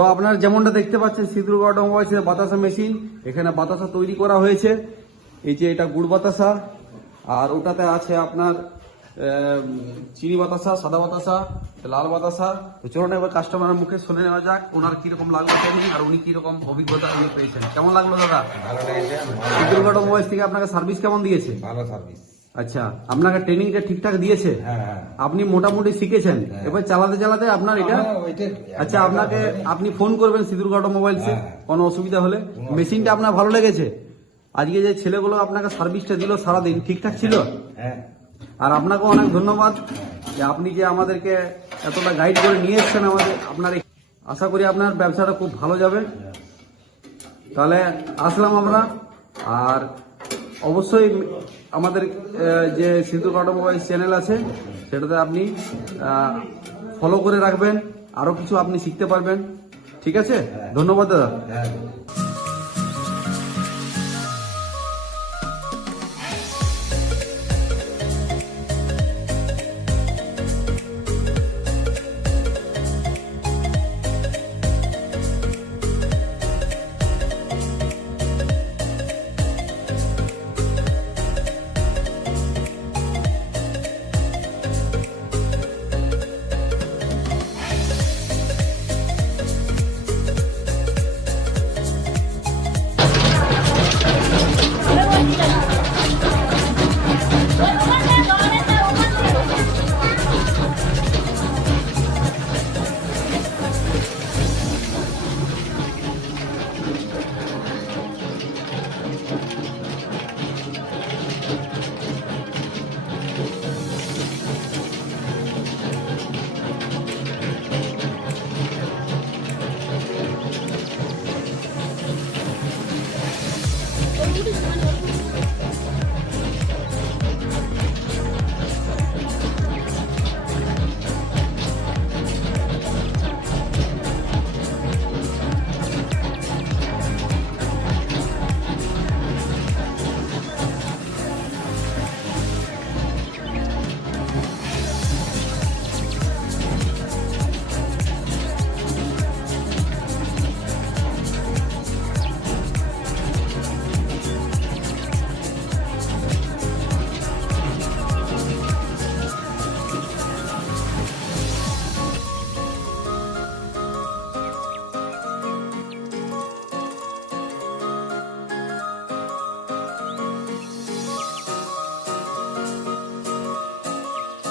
তো আপনার যেমনটা দেখতে পাচ্ছেন সিঁদুরগড় অটোমোবাইলসের বাতাসা মেশিন। এখানে বাতাসা তৈরি করা হয়েছে। এই যে এটা গুড় বাতাসা আর ওটাতে আছে আপনার চিনি বাতাসা সাদা বাতাসা লাল বাতাসা। তো চলুন এবার কাস্টমারের মুখে শুনে নেওয়া যাক ওনার কীরকম লাগল ট্রেনিং আর উনি কীরকম অভিজ্ঞতা পেয়েছেন। কেমন লাগল দাদা? ভালো লেগেছে সিঁদুরগড় অটোমোবাইলস থেকে আপনাকে সার্ভিস কেমন দিয়েছে? ভালো সার্ভিস আচ্ছা আপনাকে ট্রেনিংটা ঠিকঠাক দিয়েছে? হ্যাঁ হ্যাঁ। আপনি মোটামুটি শিখেছেন। এবার চালাতে চালাতে আপনার এটা আচ্ছা আপনাকে আপনি ফোন করবেন সিঁদুরগড় অটোমোবাইলসে হ্যাঁ। কোনো অসুবিধা হলে। মেশিনটা আপনার ভালো লেগেছে। আজকে যে ছেলেগুলো আপনাকে সার্ভিসটা দিল সারাদিন ঠিকঠাক ছিল? হ্যাঁ আর আপনাকেও অনেক ধন্যবাদ যে আপনি যে আমাদেরকে এতটা গাইড করে নিয়ে এসছেন আমাদের আপনার আশা করি আপনার ব্যবসাটা খুব ভালো যাবে। তাহলে আসলাম আমরা। আর অবশ্যই আমাদের যে সিন্ধু অটোমোবাইল চ্যানেল আছে, সেটাতে আপনি ফলো করে রাখবেন। আরও কিছু আপনি শিখতে পারবেন। ঠিক আছে? ধন্যবাদ, দাদা। হ্যাঁ।